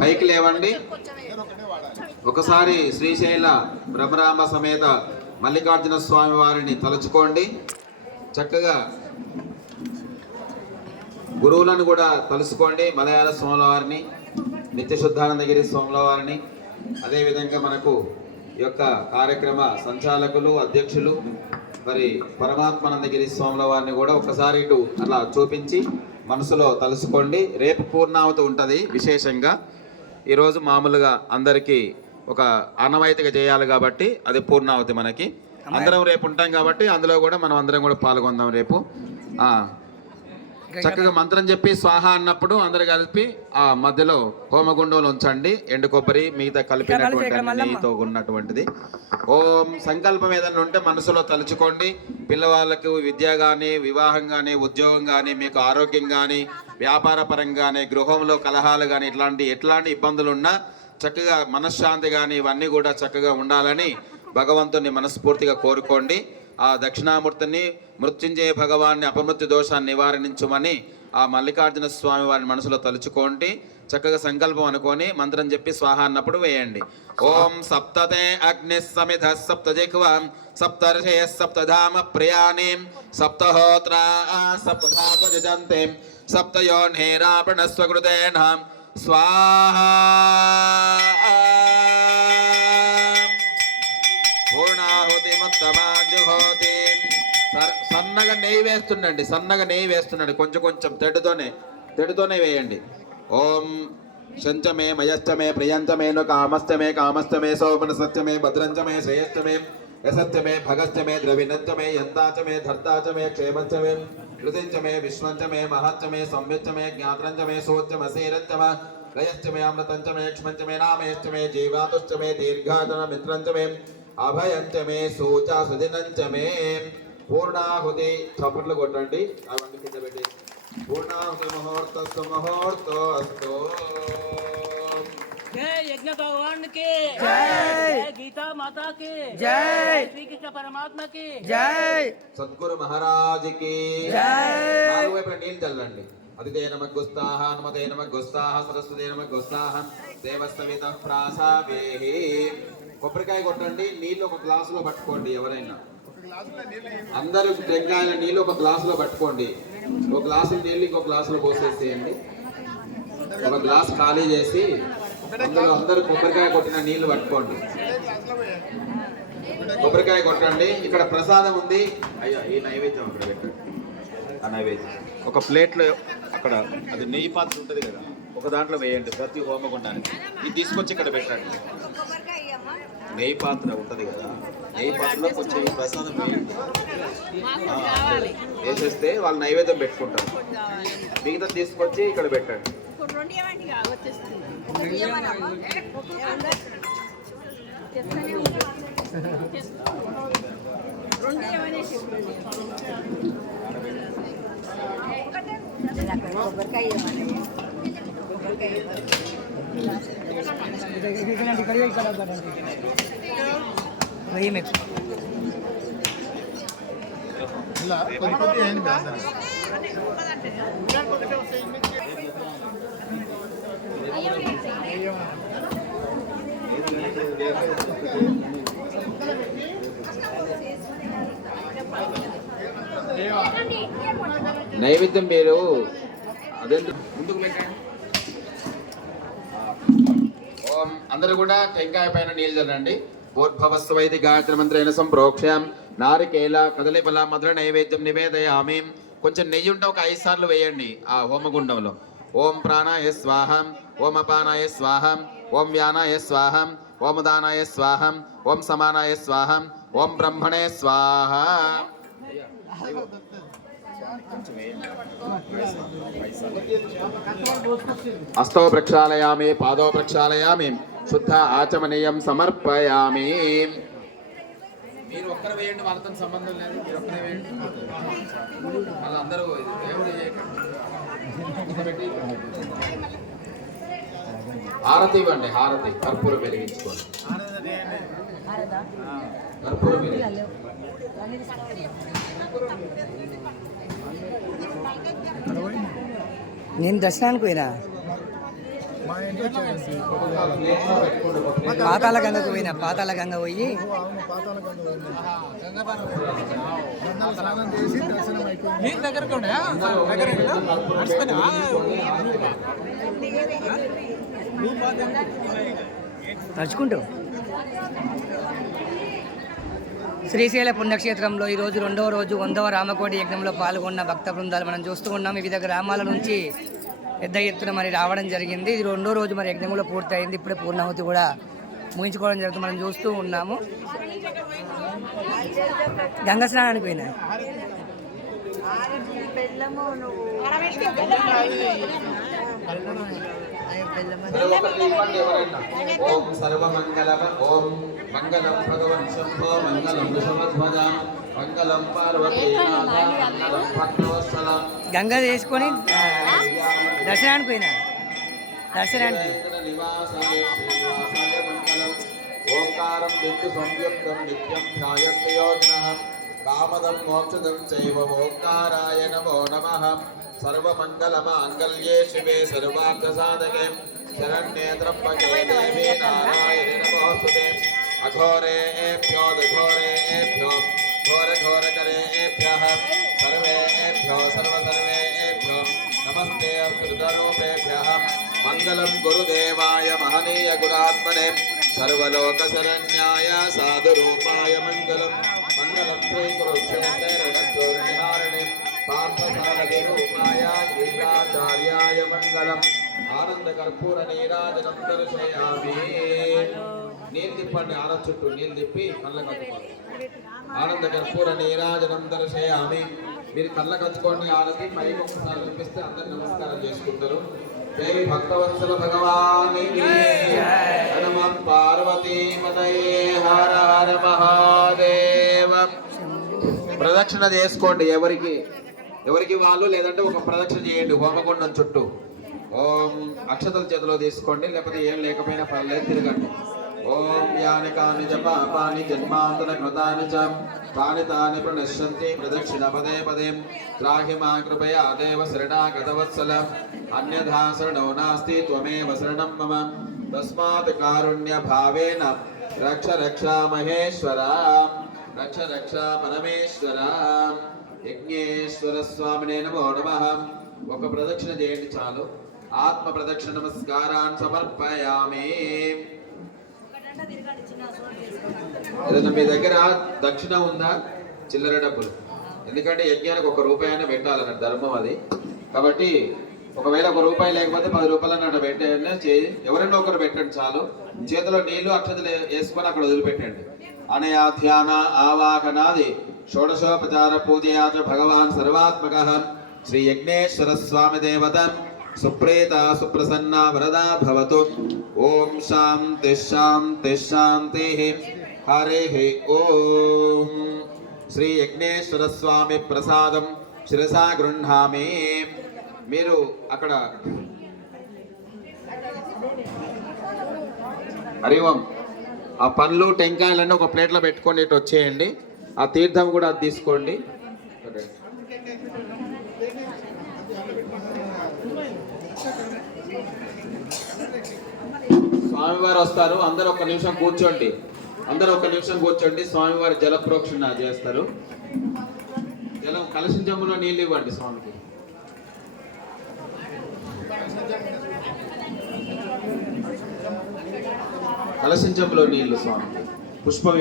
పైకి లేవండి. ఒకసారి శ్రీశైల బ్రహ్మరామ సమేత మల్లికార్జున స్వామి వారిని తలుచుకోండి. చక్కగా గురువులను కూడా తలుసుకోండి మలయాళ స్వాముల వారిని నిత్యశుద్ధానందగిరి స్వాముల వారిని అదేవిధంగా మనకు ఈ యొక్క కార్యక్రమ సంచాలకులు అధ్యక్షులు మరి పరమాత్మానందగిరి స్వాముల వారిని కూడా ఒకసారి ఇటు అలా చూపించి మనసులో తలుసుకోండి. రేపు పూర్ణావతి ఉంటుంది విశేషంగా. ఈరోజు మామూలుగా అందరికీ ఒక ఆనవాయితీగా చేయాలి కాబట్టి అది పూర్ణావతి మనకి. అందరం రేపు ఉంటాం కాబట్టి అందులో కూడా మనం అందరం కూడా పాల్గొందాం రేపు. చక్కగా మంత్రం చెప్పి స్వాహ అన్నప్పుడు అందరు కలిపి ఆ మధ్యలో హోమగుండంలో ఉంచండి ఎండు కొబ్బరి మిగతా కలిపినటువంటి అన్ని నెయ్యితో ఉన్నటువంటిది. ఓం సంకల్పం ఏదైనా ఉంటే మనసులో తలుచుకోండి. పిల్లవాళ్ళకు విద్య కానీ వివాహం కానీ ఉద్యోగం కానీ మీకు ఆరోగ్యం కానీ వ్యాపార పరంగానే గృహంలో కలహాలు కానీ ఇట్లాంటి ఎట్లాంటి ఇబ్బందులు ఉన్నా చక్కగా మనశ్శాంతి కానీ ఇవన్నీ కూడా చక్కగా ఉండాలని భగవంతుని మనస్ఫూర్తిగా కోరుకోండి. ఆ దక్షిణామూర్తిని మృత్యుంజయ భగవాన్ని అపమృత్యు దోషాన్ని నివారించమని ఆ మల్లికార్జున స్వామి వారిని మనసులో తలుచుకోండి. చక్కగా సంకల్పం అనుకొని మంత్రం చెప్పి స్వాహ అన్నప్పుడు వేయండి. ఓం సప్తతే అగ్ని సమిధ సప్త జిహ్వ సప్తర్షయ సప్తధామ ప్రియాణి సప్తహోత్ర సప్తధాపజంతే సప్తయోన్హేరాపణ స్వకృతేన స్వాహా నెయ్యి వేస్తుండండి సన్నగా నెయ్యి వేస్తుండండి కొంచెం కొంచెం తెడ్డుతోనే తెడుతోనే వేయండి. ఓం శంచమే మయశ్చమే ప్రియంచమేను కామస్తమే కామస్తమే సోమన సత్యమే భద్రంచమే శ్రేయశ్చమే యసత్యమే భగశ్చమే ద్రవిణంచమే యంతాచమే ధర్తాచమే క్షేమంచమే కృతించమే విశ్వంచమే మహత్యమే సంయుచ్చమే జ్ఞాత్రంచమే శీరంచమ రయశ్చమే అమృతంచమే క్ష్మంచమే నామేశ్చమే జీవాతుష్టమే దీర్ఘాచన మిత్రంచమే అభయంచమే సూచ సుదినంచమే. పూర్ణాహుతి చప్పట్లు కొట్టండి. అవన్నీ కింద పెట్టి. పూర్ణాహుతి ముహూర్త సుముహూర్తో అస్తో యజ్ఞ భగవాన్ జై గీతా మాతా జై శ్రీకృష్ణ పరమాత్మ జై. సద్గురు మహారాజ్కి జై వైపు నీళ్ళు చల్లండి. అతిథే నమ గుస్తాహ హనుమతే నమ గుస్తాహ సరస్వతే నమ గుస్తాహ దేవస్తవిత ప్రాసావేహి. కొబ్బరికాయ కొట్టండి. నీళ్ళు ఒక గ్లాసులో పట్టుకోండి ఎవరైనా. అందరూ టెంకాయల నీళ్ళు ఒక గ్లాసులో పట్టుకోండి. ఒక గ్లాసు నీళ్ళు ఇంకో గ్లాసులో పోసేసేయండి. ఒక గ్లాస్ ఖాళీ చేసి అందులో అందరూ కొబ్బరికాయ కొట్టిన నీళ్ళు పట్టుకోండి. కొబ్బరికాయ కొట్టండి. ఇక్కడ ప్రసాదం ఉంది. అయ్యా ఈ నైవేద్యం అక్కడ పెట్టండి ఆ నైవేద్యం. ఒక ప్లేట్లో అక్కడ అది నెయ్యి పాత్ర ఉంటుంది కదా ఒక దాంట్లో వేయండి ప్రతి హోమగుండానికి. ఇది తీసుకొచ్చి ఇక్కడ పెట్టండి. నెయ్యి పాత్ర ఉంటుంది కదా నెయ్యి పాత్రలో కొంచెం ప్రసాదం వేయండి. వేసేస్తే వాళ్ళు నైవేద్యం పెట్టుకుంటారు. మిగతా తీసుకొచ్చి ఇక్కడ పెట్టండి. కొబ్బరికాయ. కొబ్బరికాయ నైవేద్యం మీరు అదే ముందుకు పెట్టండి ఓం. అందరూ కూడా టెంకాయ పైన నీళ్ళు చల్లండి. భూర్భవస్వైతి గాయత్రి మంత్రైన సంప్రోక్ష్యాం. నారికేల కదలిపల మధుర నైవేద్యం నివేదయామి. కొంచెం నెయ్యి ఉంటే ఒక ఐదు సార్లు వేయండి ఆ హోమగుండంలో. ఓం ప్రాణాయ స్వాహం ఓం అపానాయ స్వాహం ఓం వ్యానాయ స్వాహం ఓం దానాయ స్వాహం ఓం సమానాయ స్వాహం ఓం బ్రహ్మణే స్వాహ. హస్తో ప్రక్షాళయామి పాదో ప్రక్షాళయామి శుద్ధ ఆచమనీయం సమర్పయామి. మీరు ఒక్కరు వేయండి వాళ్ళతో సంబంధం లేదు మీరు ఒక్కరే వేయండి. వాళ్ళందరూ దేవుడు హారతి ఇవ్వండి హారతి కర్పూరం వెలిగించుకోండి. నేను దర్శనానికి పోయినా? మా పాతాల గంగకు పోయినా? పాతాల గంగ పోయి? నడుచుకుంటూ శ్రీశైల పుణ్యక్షేత్రంలో ఈరోజు రెండవ రోజు వందవ రామకోటి యజ్ఞంలో పాల్గొన్న భక్త బృందాలు మనం చూస్తూ ఉన్నాం. వివిధ గ్రామాల నుంచి పెద్ద ఎత్తున మరి రావడం జరిగింది. ఇది రెండో రోజు మరి యజ్ఞం కూడా పూర్తయింది. ఇప్పుడే పూర్ణాహుతి కూడా ముగించుకోవడం జరుగుతుంది. మనం చూస్తూ ఉన్నాము. గంగ స్నానానికి పోయినా ఓం సర్వమంగళ ఓం మంగళం భగవన్ శంభో మంగళం వృషభధ్వజ మంగళం పార్వతీ మంగళం భక్తవత్సల గంగ చేసుకొని దర్శనానికి పోయినా. దర్శనానికి. ఓంకారం సంయుక్తం నిత్యం ధ్యాయంతి కామదం మోక్షదం చైవ ఓంకారాయ నమో నమః సర్వమంగళమాంగళ్యే శివే సర్వార్థసాధకే శరణ్యే త్రయంబకే దేవీ నారాయణి నమోస్తుతే అఘోరేభ్యో దఘోరేభ్యో ఘోరఘోరకరేభ్యः సర్వేభ్యో సర్వసర్వేభ్యో నమస్తే కృతరూపేభ్యः మంగళం గురుదేవాయ మహనీయ గురాత్మనే సర్వలోకశరణ్యాయ సాధురూపాయ మంగళం నీళ్ళు తిప్పండి ఆన చుట్టూ నీళ్ళు తిప్పి కళ్ళ కట్టుకోవాలి ఆనంద కర్పూర నీరాజనం దర్శయామి మీరు కళ్ళ కచ్చుకోండి ఆరతి పైకి ఒకసారి వినిపిస్తే అందరు నమస్కారం చేసుకుంటారు. జై భక్తవత్సల భగవాని. హనుమ పార్వతీ మదయే హర హర మహాదేవ. ప్రదక్షిణ చేసుకోండి ఎవరికి ఎవరికి వాళ్ళు లేదంటే ఒక ప్రదక్షిణ చేయండి హోమగుండం చుట్టూ. ఓం అక్షతల చేతిలో తీసుకోండి లేకపోతే ఏం లేకపోయినా పర్లేదు తిరగండి. ఓం యాని కాని చ పాపాని జన్మాంతర కృతాని చ తాని తాని ప్రణశ్యంతి ప్రదక్షిణ పదే పదే. త్రాహి మా కృపయా దేవ శరణాగతవత్సల అన్యథా శరణో నాస్తి త్వమేవ శరణం మమ. తస్మాత్ కారుణ్య భావేన రక్ష రక్షా మహేశ్వరా. రక్ష రక్ష పరమేశ్వర. యజ్ఞేశ్వర స్వామినే నమో నమః. ఒక ప్రదక్షిణ చేయండి చాలు. ఆత్మ ప్రదక్షిణ నమస్కారాన్ని సమర్పయామి. ఏదైనా మీ దగ్గర దక్షిణ ఉందా? చిల్లర డబ్బులు. ఎందుకంటే యజ్ఞానికి ఒక రూపాయి అయినా పెట్టాలన్న ధర్మం అది. కాబట్టి ఒకవేళ ఒక రూపాయి లేకపోతే పది రూపాయలు అన్నట్టు పెట్టేయండి. చేయి ఎవరైనా ఒకరు పెట్టండి చాలు. చేతిలో నీళ్ళు అక్షతలు వేసుకొని అక్కడ వదిలిపెట్టండి. అనయా ధ్యాన ఆవాహనాది షోడశోపచార పూజయా చ భగవాన్ సర్వాత్మక శ్రీ యజ్ఞేశ్వర స్వామి దేవత సుప్రీత సుప్రసన్న వరదా భవతు ఓం శాంతి శాంతి శాంతి హరి ఓం శ్రీ యజ్ఞేశ్వర స్వామి ప్రసాదం శిరసా గృహామి మీరు అక్కడ హరి ఓం। ఆ పండ్లు టెంకాయలన్నీ ఒక ప్లేట్లో పెట్టుకొని ఇటు వచ్చేయండి. ఆ తీర్థం కూడా అది తీసుకోండి. స్వామివారు వస్తారు. అందరూ ఒక నిమిషం కూర్చోండి. అందరూ ఒక నిమిషం కూర్చోండి. స్వామివారి జల ప్రోక్షణ చేస్తారు. జలం కలసిన జమ్ములో నీళ్ళు ఇవ్వండి స్వామికి. కలసించంలో నీళ్ళు స్వామి. పుష్పం